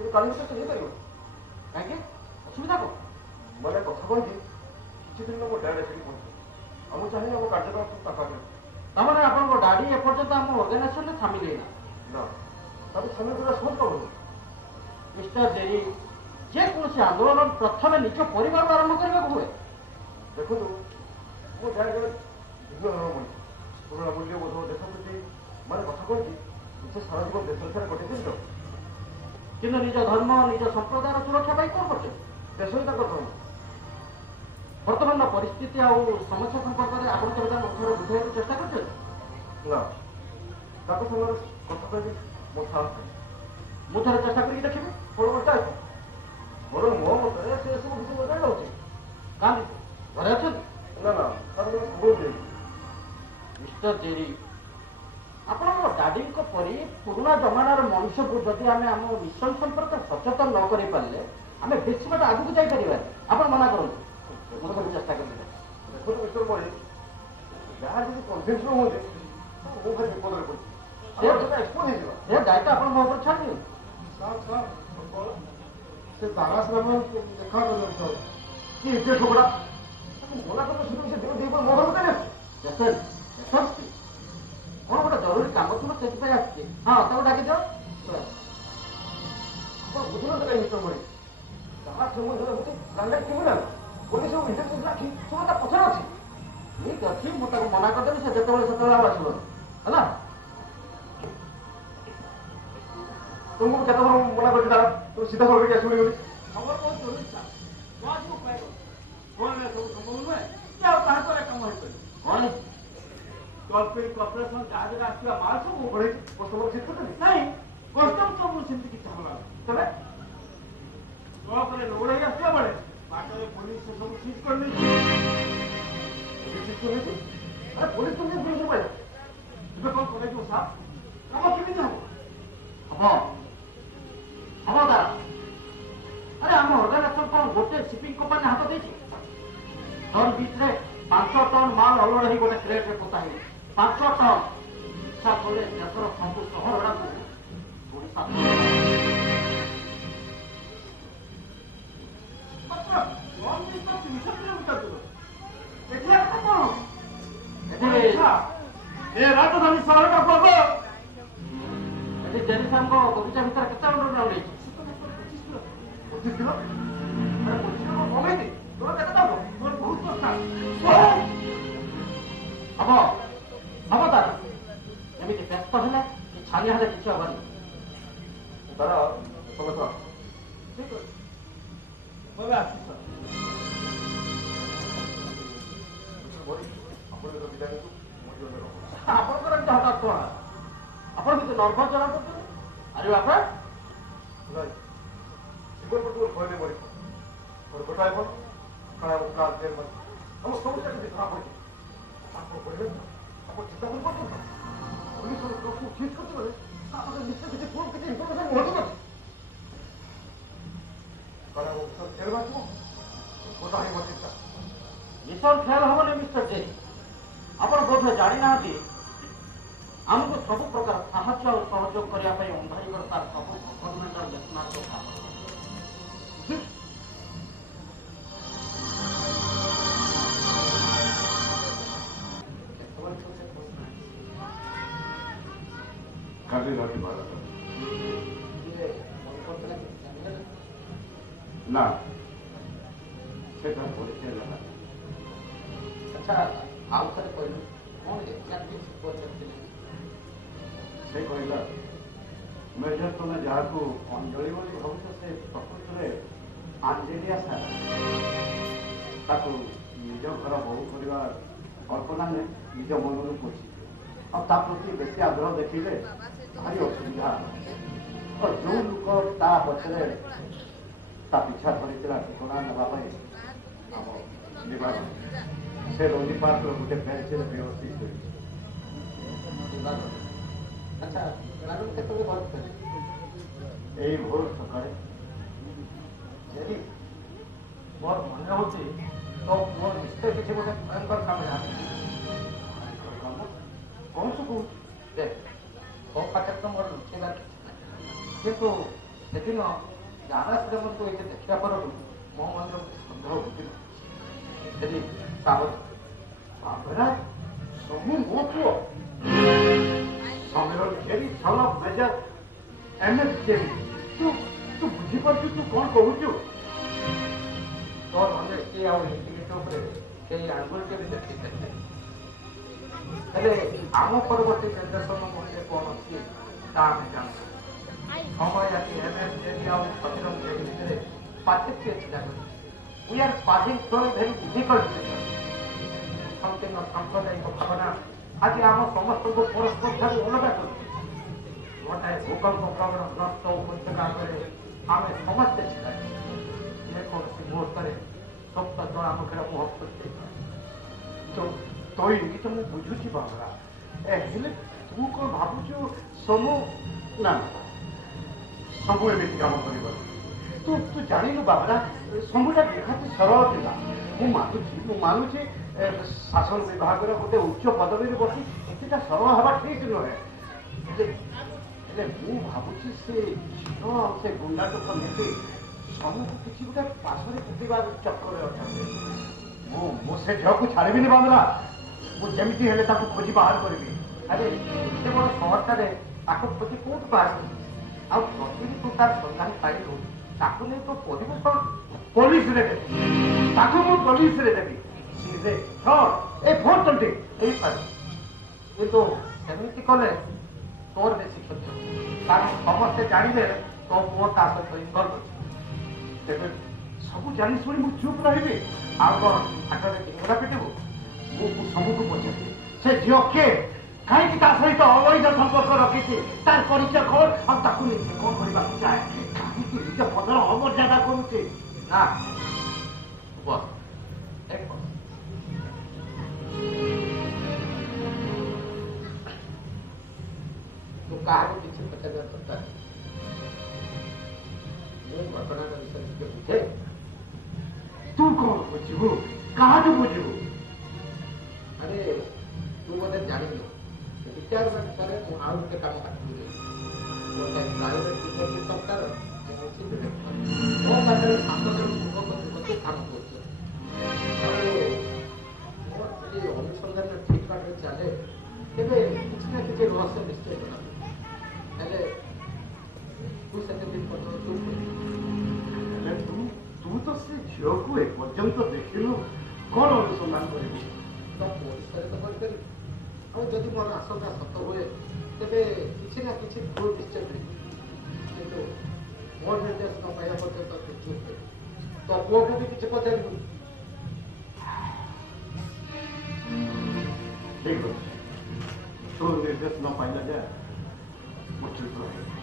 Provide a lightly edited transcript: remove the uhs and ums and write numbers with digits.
କିନ୍ତୁ କାଲି ଭିତରେ ସେ ହେଇପାରିବ କାହିଁକି ଅସୁବିଧା କଣ? ମାନେ କଥା କଣ କି କିଛି ଦିନ ମୋ ଡ୍ୟାଡ୍ ଏଠିକି ପହଞ୍ଚୁ ଆଉ ମୁଁ ଚାହିଁବି ଆମ କାର୍ଯ୍ୟକ୍ରମ ତାଙ୍କ ପାଖରେ। ତାମାନେ ଆପଣଙ୍କ ଡାଡି ଏପର୍ଯ୍ୟନ୍ତ ଆମ ଅର୍ଗାନାଇଜେସନରେ ସାମିଲ ହେଇନା? ନା ତାକୁ ସାମିଲ କରିବା ସହଜ କାମ ନୁହେଁ। ମିଷ୍ଟର ଜେରି, ଯେକୌଣସି ଆନ୍ଦୋଳନ ପ୍ରଥମେ ନିଜ ପରିବାରରୁ ଆରମ୍ଭ କରିବାକୁ ହୁଏ। ଦେଖନ୍ତୁ ମୋ ଡ୍ୟାଡ୍ ଜଣେ ଭିନ୍ନ ଧର୍ମ ମଣିଷ, ପୁରୁଣା ମୂଲ୍ୟବୋଧ ଦେଶ ପ୍ରତି ମାନେ କଥା କଣ କି ସେ ସାରା ଜୀବନ ଦେଶ ରକ୍ଷାରେ କଟେଇଛନ୍ତି ତ। କିନ୍ତୁ ନିଜ ଧର୍ମ ନିଜ ସମ୍ପ୍ରଦାୟର ସୁରକ୍ଷା ପାଇଁ କଣ କରୁଛନ୍ତି? ଦେଶ ହିଁ ତାଙ୍କର ଧର୍ମ। ବର୍ତ୍ତମାନର ପରିସ୍ଥିତି ଆଉ ସମସ୍ୟା ସମ୍ପର୍କରେ ଆପଣ କେବେ ତାଙ୍କ ମୁଖରେ ବୁଝାଇବାକୁ ଚେଷ୍ଟା କରିଛନ୍ତି? ନା ତାଙ୍କ ସାଙ୍ଗରେ କଥା କହିବି ମୋ ସାହସ ନାହିଁ। ମୁଁ ଥରେ ଚେଷ୍ଟା କରିକି ଦେଖିବି। ପରବର୍ତ୍ତୀ ଆଇବ ବରଂ ମୋ ମତରେ ସେ ସବୁ କିଛି ବଦଳାଇ ଯାଉଛି। କାହିଁକି ଘରେ ଅଛନ୍ତି? ନା ନା ତାର ଜଣେ ସାଙ୍ଗ ଦେଇଛି। ମିଷ୍ଟର ଜେରି, ଆପଣଙ୍କ ଡାଡିଙ୍କ ପରି ପୁରୁଣା ଜମାନାର ମଣିଷକୁ ଯଦି ଆମେ ଆମ ମିଶନ ସମ୍ପର୍କରେ ସଚେତନ ନ କରିପାରିଲେ ଆମେ ବେଶୀ ବାଟ ଆଗକୁ ଯାଇପାରିବାନି। ଆପଣ ମନା କରନ୍ତୁ, ମୁଁ ଥରେ ଚେଷ୍ଟା କରିବି। ଦେଖନ୍ତୁ ମିଷ୍ଟର ମଣି, ଯାହା ଯଦି କନଭିନ୍ସ ନ ହୁଅନ୍ତି ମୁଁ ଭାରି ବିପଦରେ ପଡିଛି। ଏକ୍ସପୋଜ ହେଇଯିବା। ସେ ଦାୟିତ୍ୱ ଆପଣ ମୋ ଉପରେ ଛାଡ଼ି ଦିଅନ୍ତୁ। ସେ ଦାରା ଶ୍ରାମ ଦେଖା କରିବାକୁ ଚାହୁଁ କି ଏତେ ଠୋକଡ଼ା ତାକୁ ମନା କରିବା ସୁଯୋଗ ସେ ଦିନ ଦୁଇ ମୋ ଘରକୁ ଦେଲେ। କଣ ଗୋଟେ ଜରୁରୀ କାମ ଥିବ ସେଥିପାଇଁ ଆସିଛି। ହଁ ତାକୁ ଡାକିଦିଅ। ଆପଣ ବୁଝୁନାହାନ୍ତି କାହିଁ ମିଷ୍ଟର ମଣି, ଯାହା ସମ୍ବନ୍ଧରେ ହେଉଛି ଗାଣ୍ଡା କ୍ରିମିନାଲ। ପୋଲିସ ଇଣ୍ଟେଲିଜେନ୍ସ ରାଖି ସବୁ ତା ପଛରେ ଅଛି। ଠିକ ଅଛି, ମୁଁ ତାକୁ ମନା କରିଦେବି। ସେ ଯେତେବେଳେ ସେତେବେଳେ ଆଉ ଆସିବନି ହେଲା। ତୁମକୁ କେତେଥର ମନା କରିଛି ତାର ତୁ ସିଧା ସଳଖ ଆସିବନି ବୋଲି। ଖବର ବହୁତ ଜରୁରୀ ସାର୍, ଆସିବ ପାଇବ ଫୋନରେ ସବୁ ସମ୍ଭବ ନୁହେଁ କି ଆଉ କାହା ଦ୍ୱାରା କାମ ହେଇପାରିବ। କଣ ଟଲଫ୍ରି କର୍ପୋରେସନ ଜାହାଜରେ ଆସିଥିବା ମାଲ ସବୁ କଷ୍ଟମର ସିଟ୍ କରୁଛନ୍ତି ନାଇଁ, କଷ୍ଟମ ସବୁ ସେମିତି କିଛି ହେଲା ତେବେ ଟ୍ରକରେ ଲୋଡ ହେଇ ଆସିଲା ବେଳେ ବାଟରେ ପୋଲିସ ସବୁ ସିଜ୍ କରିନେଇଛି। ପୋଲିସ ତ ଜିନିଷ ପାଇବ। ଏବେ କଣ କରାଯିବ ସାର୍? କାମ କେମିତି ହବ? ହବ ହବ ଦାଦା। ଆରେ ଆମ ଅର୍ଗାନାଇଜେସନ କଣ ଗୋଟେ ସିପିଂ କମ୍ପାନୀ ହାତ ଦେଇଛି? ଟନ୍ ବିଚରେ 500 ଟନ୍ ମାଲ ଅଲୋଡ ହେଇ ଗୋଟେ କ୍ରେଟରେ ପୋତା ହେଇଛି। 500 ଟନ୍ ଇଚ୍ଛା କଲେ ଦେଶର ସବୁ ସହର ଗୁଡାକୁ ଓଡ଼ିଶା ରାଜଧାନୀ ସହରଟା ପର୍ବ। ଏଠି ଜେରିସାଙ୍କ ବଗିଚା ଭିତରେ କେତେ ଅଣ୍ଡରଗ୍ରାଉଣ୍ଡ ହେଇଛି? 25 କିଲୋ। ଆରେ 25 କିଲୋ କମେଇନି ତୋର କେତେ ଦବ? ମୋର ବହୁତ ଦରକାର। ହବ ହବ ଦାଦା, ଏମିତି ବ୍ୟସ୍ତ ହେଲେ କି ଛାନିଆ ହେଲେ କିଛି ହବନି। ତାର ତମେ ତ ଠିକ ଅଛି, ଏବେ ଆସୁଛି ସାର୍। ଆପଣଙ୍କର ଏମିତି ହଠାତ୍ କଣ? ଆପଣ କିଛି ନର୍ଭସ ଜଣା ପଡୁଛନ୍ତି। ଆରେ ବାପା ନାଇଁ ଜୀବନ ପ୍ରତି ମୋର ଭୟ ନେଇ ମରିବ। ମୋର ଗୋଟାଏ ଫୋନ କାଳେ କାର୍ ତେଲ ମାରି ଆମ ସମସ୍ୟା ଯଦି ଖରାପ ହୋଇଛି ଆପଣ କହିଲେ ଆପଣ ଚିନ୍ତା କରିପାରୁଛନ୍ତି। ପୋଲିସର ପ୍ରଶ୍ନ ଠିକ୍ କରୁଛି ବୋଲେ ତାପରେ ନିଶ୍ଚୟ କିଛି ଫୋନ କିଛି ଇନଫର୍ମେସନ ମହଜୁଦ ଅଛି। କାଳେ ଆମ ବିଷୟରେ ତେଲ ମାରିଥିବ ଗୋଟା ହିଁ ମୋ ଚିନ୍ତା। ମିଶନ ଫେଲ୍ ହବନି ମିଷ୍ଟର ଜେ। ଆପଣ ବୋଧହୁଏ ଜାଣିନାହାନ୍ତି ଆମକୁ ସବୁ ପ୍ରକାର ସାହାଯ୍ୟ ଆଉ ସହଯୋଗ କରିବା ପାଇଁ ଅନ୍ଧାରିକର ତାର ସବୁ ଗଭର୍ଣ୍ଣମେଣ୍ଟର ଲେଖନାର କାଲି ରାତି 12 ନା ସେଟା ପରୀକ୍ଷା ହେଲା। ଆଚ୍ଛା ଆଉ ଥରେ କହିଲୁ କଣ ପଚାରିଥିଲେ? ସେ କହିଲା ମେଜର ତୁମେ ଯାହାକୁ ଅଞ୍ଜଳି ବୋଲି ଭାବୁଛ ସେ ପ୍ରକୃତରେ ଆଞ୍ଜେଲିଆ ସାରା। ତାକୁ ନିଜ ଘର ବୋହୂ କରିବା କଳ୍ପନା ନିଜ ମନରୁ ପୋଛି ଆଉ ତା ପ୍ରତି ବେଶୀ ଆଗ୍ରହ ଦେଖିଲେ ଭାରି ଅସୁବିଧା। ଯୋଉ ଲୋକ ତା ପଛରେ ତା ପିଛା ଧରିଥିଲା ଠିକଣା ନେବା ପାଇଁ ଆମ ବିଭାଗ ସେ ରୋଜି ପାର୍କର ଗୋଟେ ବେଞ୍ଚରେ ବ୍ୟବସ୍ଥିତ ହୋଇଛି। ଆଚ୍ଛା କେତେବେଳେ ଘର ଫେରେ? ଏଇ ଭୋର ସକାଳେ। ମୋର ମନେ ହଉଛି ତ ମୋର ନିଶ୍ଚୟ କିଛି ଗୋଟେ ଭୟଙ୍କର କାମ ଜାଣିଛି। କଣ ସବୁ କହୁଛୁ? ଦେଖ ମୋ ପାଖରେ ତ ମୋର ଲୁଚେଇବାର କିଛି ନାହିଁ, କିନ୍ତୁ ସେଦିନ ଜାରାଶ୍ରୀରେ ମୋତେ ଏଇଠି ଦେଖିବା ପରଠୁ ମୋ ମନରେ ଗୋଟେ ସନ୍ଦେହ ଉଠିଲା। ସେଠି ବାବରା ସବୁ ମୋ ପୁଅ ସମୀର ଜେରି ସଲ ମେଜର ଏମଏସ୍ ଜେରି ତୁ ବୁଝିପାରୁଛୁ ତୁ କ'ଣ କହୁଛୁ? ତୋ ମନରେ କିଏ ଆଉ ଇଣ୍ଟିଗ୍ରିଟି ଉପରେ କେହି ଆଙ୍ଗୁଳିଟେ ବି ଦେଖିପାରିବେ। ହେଲେ ଆମ ପରବର୍ତ୍ତୀ ଜେନେରେସନ ମନରେ କ'ଣ ଅଛି ତା ଆମେ ଜାଣୁ। ସମୟ ଆସି ଏମଏସ୍ ଜେରି ଆଉ ସମୀର ଜେରି ଭିତରେ ପାର୍ଥକ୍ୟ ଥିଲା। We are passing through a very difficult situation. ସଂକୀର୍ଣ୍ଣ ସାମ୍ପ୍ରଦାୟିକ ଭାବନା ଆଜି ଆମ ସମସ୍ତଙ୍କୁ ପରସ୍ପର ଠାରୁ ଅଲଗା କରୁଛି। ଗୋଟାଏ ଭୂକମ୍ପ ପ୍ରବଣ ଗ୍ରସ୍ତ ଉପତ୍ୟକାରେ ଆମେ ସମସ୍ତେ ଛିଡ଼ା ଯେକୌଣସି ମୁହୂର୍ତ୍ତରେ ସପ୍ତ ଜଳାମୁଖୀର ମୁହଁ ଖୋଲିଦେଇଥାଏ। ତୋ ଇଙ୍ଗିତ ମୁଁ ବୁଝୁଛି ବାବରା, ହେଲେ ତୁ କ'ଣ ଭାବୁଛୁ ସମୁ ନା ସବୁ ଏମିତି କାମ କରିବ? ତୁ ଜାଣିନୁ ବାବରା, ସବୁଟା ନିହାତି ସରଳ ଥିଲା। ମୁଁ ମାନୁଛି ଶାସନ ବିଭାଗର ଗୋଟେ ଉଚ୍ଚ ପଦବୀରେ ବସି ଏତେଟା ସରଳ ହେବା ଠିକ୍ ନୁହେଁ। ହେଲେ ମୁଁ ଭାବୁଛି ସେ ଝିଅ ଆଉ ସେ ଗୁଣ୍ଡା ଟୋକ ନେଇ ସବୁକୁ କିଛି ଗୋଟେ ପାଶରେ ପକେଇବାର ଚକ୍କରରେ ଅଛନ୍ତି। ମୁଁ ସେ ଝିଅକୁ ଛାଡ଼ିବିନି ବାବରା, ମୁଁ ଯେମିତି ହେଲେ ତାକୁ ଖୋଜି ବାହାର କରିବି। ଆରେ ଏତେ ବଡ଼ ସହରଟାରେ ତାକୁ ଖୋଜି କୋଉଠୁ ବାହାର କରିବି? ଆଉ ଯଦି ତୁ ତାର ସନ୍ଧାନ ପାଇଲୁ ତାକୁ ନେଇ ତୁ ପଢ଼ିବୁ କ'ଣ? ପୋଲିସରେ ଦେବି ତାକୁ, ମୁଁ ପୋଲିସରେ ଦେବି। ହେଇପାରେ, କିନ୍ତୁ ସେମିତି କଲେ ତୋର ବେଶୀ କ୍ଷତି ହେବ। କାରଣ ସମସ୍ତେ ଜାଣିବେ ତୋ ପୁଅ ତା ସହିତ ଇନଭଲ୍ଭ ଅଛି। ତେବେ ସବୁ ଜାଣି ଶୁଣି ମୁଁ ଚୁପ୍ ରହିବି? ଆଉ କ'ଣ ହାଟରେ ଟିଙ୍ଗରା ପିଟିବୁ? ମୁଁ ସବୁକୁ ପଚାରିବି ସେ ଝିଅ କିଏ, କାହିଁକି ତା ସହିତ ଅବୈଧ ସମ୍ପର୍କ ରଖିଛି, ତାର ପରିଚୟ କ'ଣ, ଆଉ ତାକୁ ନେଇ ସେ କ'ଣ କରିବାକୁ ଚାହେଁ, କାହିଁକି ନିଜ ପଦର ଅମର୍ଯ୍ୟାଦା କରୁଛି? ନା ବସ୍ ଏକ ବସ୍। ତୁ କାହାକୁ କିଛି ପଚାରିବା ଦରକାର? ମୁଁ ଘଟଣାର ବିଷୟରେ ଟିକେ ବୁଝେ। ତୁ କ'ଣ ବୁଝିବୁ, କାହାଠୁ ବୁଝିବୁ? ଆରେ ତୁ ବୋଧେ ଜାଣିନୁ, ରିଟାୟାରମେଣ୍ଟ ପରେ ମୁଁ ଆଉ ଗୋଟେ କାମ କାଟିବି। ଗୋଟେ ପ୍ରାଇଭେଟ୍ ଡିଫେନ୍ସ ସଂସ୍ଥାର ମୁଁ ହେଉଛି ଡିରେକ୍ଟର। ମୋ ପାଖରେ 7 ଜଣ ଯୁବକ କାମ କରୁଛନ୍ତି। ମୋର ଯଦି ଅନୁସନ୍ଧାନ ଠିକ୍ ବାଟରେ ଚାଲେ ତେବେ କିଛି ନା କିଛି ରହସ୍ୟ ନିଶ୍ଚୟ ଜଣାଯିବ। ହେଲେ ତୁ ସେମିତି ହେଲେ ତୁ ତ ସେ ଝିଅକୁ ଏପର୍ଯ୍ୟନ୍ତ ଦେଖିଲୁ, କ'ଣ ଅନୁସନ୍ଧାନ କରିବୁ? ତ ମୋ ବିଷୟରେ ତ କରିପାରିବି। ଆଉ ଯଦି ମୋର ଆଶଙ୍କା ସତ ହୁଏ ତେବେ କିଛି ନା କିଛି ଭୁଲ ନିଶ୍ଚୟ କରିବି। କିନ୍ତୁ ମୋ ନିର୍ଦ୍ଦେଶ ନ ପାଇବା ପର୍ଯ୍ୟନ୍ତ ତୁ ଚୁପ୍ କରିବୁ। ତ ପୁଅକୁ ବି କିଛି ପଚାରିବୁ। ଠିକ୍ ଅଛି, ତୋ ନିର୍ଦ୍ଦେଶ ନ ପାଇଲା ଯାଏ ମୁଁ ଚୁପ୍ ରହିବି।